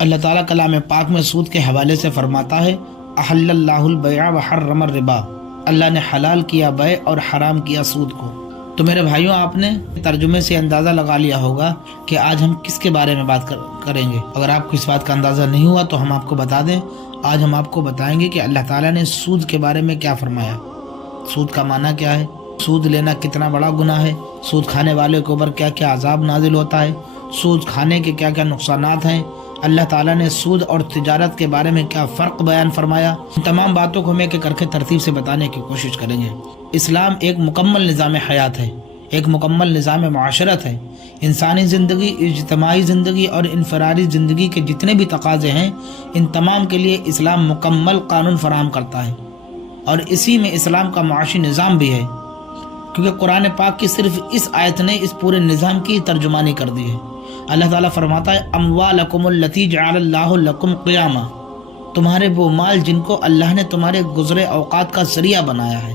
اللہ تعالیٰ کلام پاک میں سود کے حوالے سے فرماتا ہے احل اللہ البیع وحرم الربا، اللہ نے حلال کیا بیع اور حرام کیا سود کو۔ تو میرے بھائیوں، آپ نے ترجمے سے اندازہ لگا لیا ہوگا کہ آج ہم کس کے بارے میں بات کریں گے۔ اگر آپ کو اس بات کا اندازہ نہیں ہوا تو ہم آپ کو بتا دیں، آج ہم آپ کو بتائیں گے کہ اللہ تعالیٰ نے سود کے بارے میں کیا فرمایا، سود کا معنی کیا ہے، سود لینا کتنا بڑا گناہ ہے، سود کھانے والے کے اوپر کیا کیا عذاب نازل ہوتا ہے، سود کھانے کے کیا کیا نقصانات ہیں، اللہ تعالیٰ نے سود اور تجارت کے بارے میں کیا فرق بیان فرمایا۔ ان تمام باتوں کو ہم ایک ایک کر کے ترتیب سے بتانے کی کوشش کریں گے۔ اسلام ایک مکمل نظام حیات ہے، ایک مکمل نظام معاشرت ہے۔ انسانی زندگی، اجتماعی زندگی اور انفرادی زندگی کے جتنے بھی تقاضے ہیں، ان تمام کے لیے اسلام مکمل قانون فراہم کرتا ہے، اور اسی میں اسلام کا معاشی نظام بھی ہے، کیونکہ قرآن پاک کی صرف اس آیت نے اس پورے نظام کی ترجمانی کر دی ہے۔ اللہ تعالیٰ فرماتا ہے اموالکم التی جعل اللہ لکم قیاما، تمہارے وہ مال جن کو اللہ نے تمہارے گزرے اوقات کا ذریعہ بنایا ہے،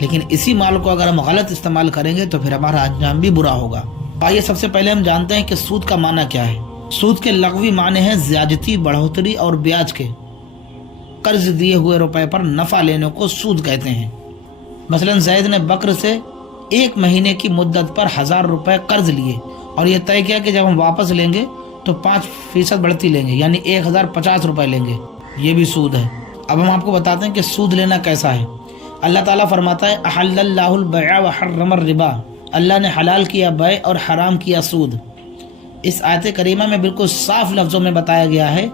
لیکن اسی مال کو اگر ہم غلط استعمال کریں گے تو پھر ہمارا انجام بھی برا ہوگا۔ آئیے سب سے پہلے ہم جانتے ہیں کہ سود کا معنی کیا ہے۔ سود کے لغوی معنی ہیں زیادتی، بڑھوتری اور بیاج کے۔ قرض دیے ہوئے روپے پر نفع لینے کو سود کہتے ہیں۔ مثلا زید نے بکر سے 1 مہینے کی مدت پر 1000 روپے قرض لیے اور یہ طے کیا کہ جب ہم واپس لیں گے تو 5% بڑھتی لیں گے، یعنی 1050 روپے لیں گے۔ یہ بھی سود ہے۔ اب ہم آپ کو بتاتے ہیں کہ سود لینا کیسا ہے۔ اللہ تعالیٰ فرماتا ہے احل اللہ البیع وحرم الربا، اللہ نے حلال کیا بیع اور حرام کیا سود۔ اس آیت کریمہ میں بالکل صاف لفظوں میں بتایا گیا ہے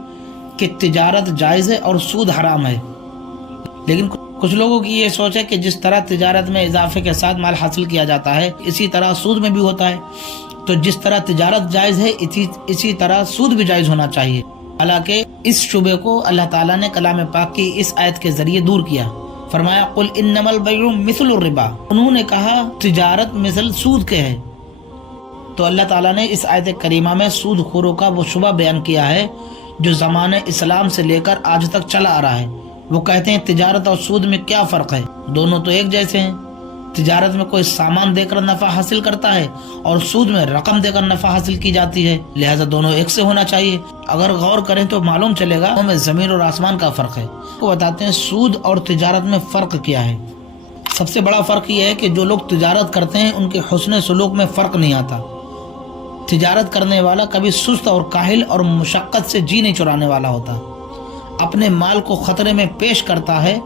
کہ تجارت جائز ہے اور سود حرام ہے، لیکن کچھ لوگوں کی یہ سوچ ہے کہ جس طرح تجارت میں اضافے کے ساتھ مال حاصل کیا جاتا ہے اسی طرح سود میں بھی ہوتا ہے، تو جس طرح تجارت جائز ہے اسی طرح سود بھی جائز ہونا چاہیے۔ حالانکہ اس شبے کو اللہ تعالیٰ نے کلام پاک کی اس آیت کے ذریعے دور کیا۔ فرمایا قل انما البیع مثل الربا، انہوں نے کہا تجارت مثل سود کے ہے۔ تو اللہ تعالیٰ نے اس آیت کریمہ میں سود خوروں کا وہ شبہ بیان کیا ہے جو زمانے اسلام سے لے کر آج تک چلا آ رہا ہے۔ وہ کہتے ہیں تجارت اور سود میں کیا فرق ہے، دونوں تو ایک جیسے ہیں۔ تجارت میں کوئی سامان دے کر نفع حاصل کرتا ہے اور سود میں رقم دے کر نفع حاصل کی جاتی ہے، لہذا دونوں ایک سے ہونا چاہیے۔ اگر غور کریں تو معلوم چلے گا میں زمین اور آسمان کا فرق ہے۔ وہ بتاتے ہیں سود اور تجارت میں فرق کیا ہے۔ سب سے بڑا فرق یہ ہے کہ جو لوگ تجارت کرتے ہیں ان کے حسن سلوک میں فرق نہیں آتا۔ تجارت کرنے والا کبھی سست اور کاہل اور مشقت سے جی نہیں چرانے والا ہوتا، اپنے مال کو خطرے میں پیش کرتا ہے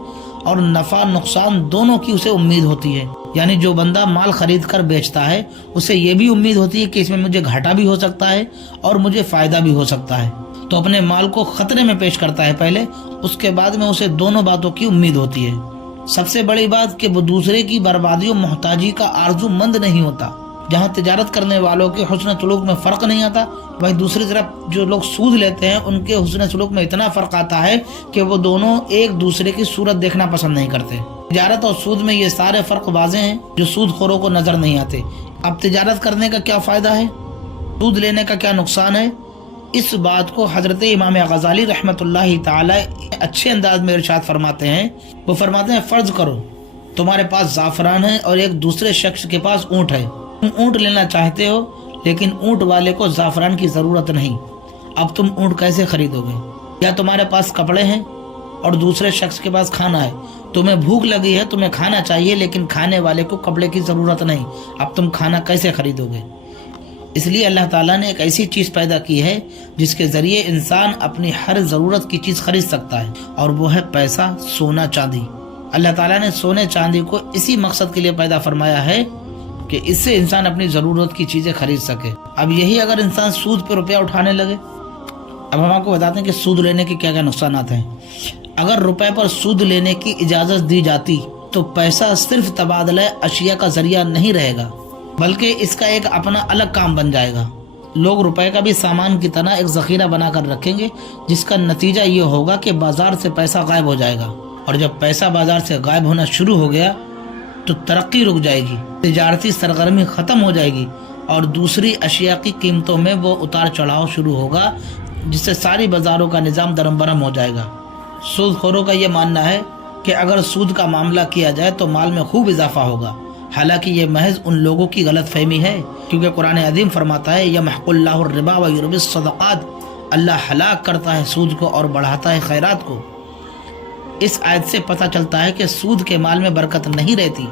اور نفع نقصان دونوں کی اسے امید ہوتی ہے۔ یعنی جو بندہ مال خرید کر بیچتا ہے اسے یہ بھی امید ہوتی ہے کہ اس میں مجھے گھاٹا بھی ہو سکتا ہے اور مجھے فائدہ بھی ہو سکتا ہے، تو اپنے مال کو خطرے میں پیش کرتا ہے پہلے، اس کے بعد میں اسے دونوں باتوں کی امید ہوتی ہے۔ سب سے بڑی بات کہ وہ دوسرے کی بربادی و محتاجی کا آرزو مند نہیں ہوتا۔ جہاں تجارت کرنے والوں کے حسن سلوک میں فرق نہیں آتا، وہیں دوسری طرف جو لوگ سود لیتے ہیں ان کے حسن سلوک میں اتنا فرق آتا ہے کہ وہ دونوں ایک دوسرے کی صورت دیکھنا پسند نہیں کرتے۔ تجارت اور سود میں یہ سارے فرق واضح ہیں جو سود خوروں کو نظر نہیں آتے۔ اب تجارت کرنے کا کیا فائدہ ہے، سود لینے کا کیا نقصان ہے، اس بات کو حضرت امام غزالی رحمۃ اللہ تعالی اچھے انداز میں ارشاد فرماتے ہیں۔ وہ فرماتے ہیں فرض کرو تمہارے پاس زعفران ہے اور ایک دوسرے شخص کے پاس اونٹ ہے، تم اونٹ لینا چاہتے ہو لیکن اونٹ والے کو زعفران کی ضرورت نہیں، اب تم اونٹ کیسے خریدو گے؟ یا تمہارے پاس کپڑے ہیں اور دوسرے شخص کے پاس کھانا ہے، تمہیں بھوک لگی ہے، تمہیں کھانا چاہیے لیکن کھانے والے کو کپڑے کی ضرورت نہیں، اب تم کھانا کیسے خریدو گے؟ اس لیے اللہ تعالیٰ نے ایک ایسی چیز پیدا کی ہے جس کے ذریعے انسان اپنی ہر ضرورت کی چیز خرید سکتا ہے، اور وہ ہے پیسہ، سونا چاندی۔ اللہ تعالیٰ نے سونے چاندی کو اسی مقصد کے لیے پیدا فرمایا ہے کہ اس سے انسان اپنی ضرورت کی چیزیں خرید سکے۔ اب یہی اگر انسان سود پہ روپیہ اٹھانے لگے، اب ہم آپ کو بتاتے ہیں کہ سود لینے کے کیا کیا نقصانات ہیں۔ اگر روپے پر سود لینے کی اجازت دی جاتی تو پیسہ صرف تبادلہ اشیاء کا ذریعہ نہیں رہے گا، بلکہ اس کا ایک اپنا الگ کام بن جائے گا۔ لوگ روپے کا بھی سامان کی طرح ایک ذخیرہ بنا کر رکھیں گے، جس کا نتیجہ یہ ہوگا کہ بازار سے پیسہ غائب ہو جائے گا، اور جب پیسہ بازار سے غائب ہونا شروع ہو گیا تو ترقی رک جائے گی، تجارتی سرگرمی ختم ہو جائے گی، اور دوسری اشیاء کی قیمتوں میں وہ اتار چڑھاؤ شروع ہوگا، جس سے ساری بازاروں کا نظام درم برہم ہو جائے گا۔ سود خوروں کا یہ ماننا ہے کہ اگر سود کا معاملہ کیا جائے تو مال میں خوب اضافہ ہوگا، حالانکہ یہ محض ان لوگوں کی غلط فہمی ہے، کیونکہ قرآن عظیم فرماتا ہے یمحق اللہ الربا ویربی الصدقات، اللہ ہلاک کرتا ہے سود کو اور بڑھاتا ہے خیرات کو۔ اس آیت سے پتہ چلتا ہے کہ سود کے مال میں برکت نہیں رہتی،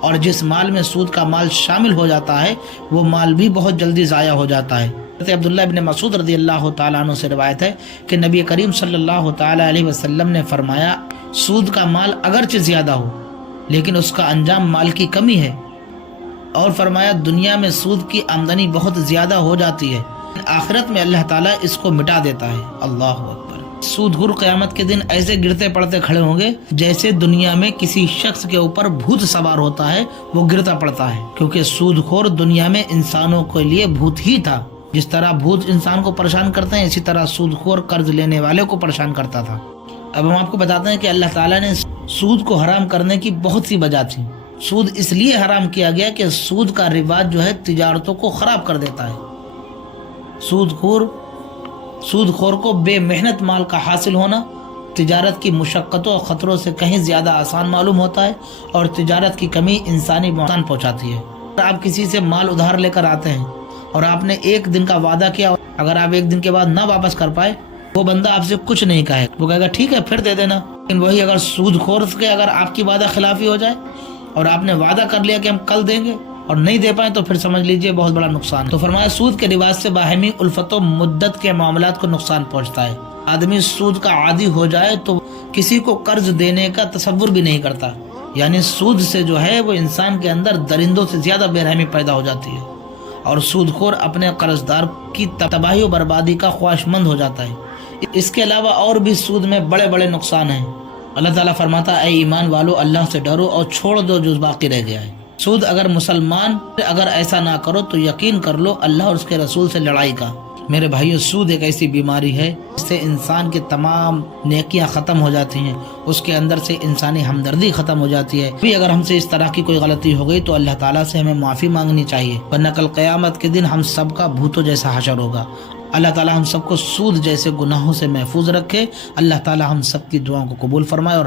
اور جس مال میں سود کا مال شامل ہو جاتا ہے وہ مال بھی بہت جلدی ضائع ہو جاتا ہے۔ حضرت عبداللہ ابن مسعود رضی اللہ تعالیٰ عنہ سے روایت ہے کہ نبی کریم صلی اللہ تعالیٰ علیہ وسلم نے فرمایا، سود کا مال اگرچہ زیادہ ہو لیکن اس کا انجام مال کی کمی ہے، اور فرمایا دنیا میں سود کی آمدنی بہت زیادہ ہو جاتی ہے، آخرت میں اللہ تعالیٰ اس کو مٹا دیتا ہے۔ اللہ اکبر۔ سود خور قیامت کے دن ایسے گرتے پڑتے کھڑے ہوں گے جیسے دنیا میں کسی شخص کے اوپر بھوت سوار ہوتا ہے، وہ گرتا پڑتا ہے، کیونکہ سود خور دنیا میں انسانوں کے لیے بھوت ہی تھا۔ جس طرح بھوت انسان کو پریشان کرتے ہیں، اسی طرح سود خور قرض لینے والے کو پریشان کرتا تھا۔ اب ہم آپ کو بتاتے ہیں کہ اللہ تعالیٰ نے سود کو حرام کرنے کی بہت سی وجہ تھی۔ سود اس لیے حرام کیا گیا کہ سود کا رواج جو ہے تجارتوں کو خراب کر دیتا ہے۔ سود خور کو بے محنت مال کا حاصل ہونا تجارت کی مشقتوں اور خطروں سے کہیں زیادہ آسان معلوم ہوتا ہے، اور تجارت کی کمی انسانی نقصان پہنچاتی ہے۔ آپ کسی سے مال ادھار لے کر آتے ہیں اور آپ نے ایک دن کا وعدہ کیا، اگر آپ ایک دن کے بعد نہ واپس کر پائے، وہ بندہ آپ سے کچھ نہیں کہے، وہ کہے گا ٹھیک ہے پھر دے دینا۔ لیکن وہی اگر سود خور کے اگر آپ کی وعدہ خلافی ہو جائے اور آپ نے وعدہ کر لیا کہ ہم کل دیں گے اور نہیں دے پائے، تو پھر سمجھ لیجئے بہت بڑا نقصان ہے۔ تو فرمایا سود کے رواج سے باہمی الفت و مدت کے معاملات کو نقصان پہنچتا ہے۔ آدمی سود کا عادی ہو جائے تو کسی کو قرض دینے کا تصور بھی نہیں کرتا، یعنی سود سے جو ہے وہ انسان کے اندر درندوں سے زیادہ بے رحمی پیدا ہو جاتی ہے، اور سود خور اپنے قرض دار کی تباہی و بربادی کا خواہش مند ہو جاتا ہے۔ اس کے علاوہ اور بھی سود میں بڑے بڑے نقصان ہیں۔ اللہ تعالیٰ فرماتا ہے اے ایمان والو اللہ سے ڈرو اور چھوڑ دو جو باقی رہ گیا ہے۔ سود اگر مسلمان اگر ایسا نہ کرو تو یقین کر لو اللہ اور اس کے رسول سے لڑائی کا۔ میرے بھائیو، سود ایک ایسی بیماری ہے جس سے انسان کی تمام نیکیاں ختم ہو جاتی ہیں، اس کے اندر سے انسانی ہمدردی ختم ہو جاتی ہے۔ بھی اگر ہم سے اس طرح کی کوئی غلطی ہو گئی تو اللہ تعالیٰ سے ہمیں معافی مانگنی چاہیے، ورنہ کل قیامت کے دن ہم سب کا بھوتوں جیسا حشر ہوگا۔ اللہ تعالیٰ ہم سب کو سود جیسے گناہوں سے محفوظ رکھے۔ اللہ تعالیٰ ہم سب کی دعاؤں کو قبول فرمائے اور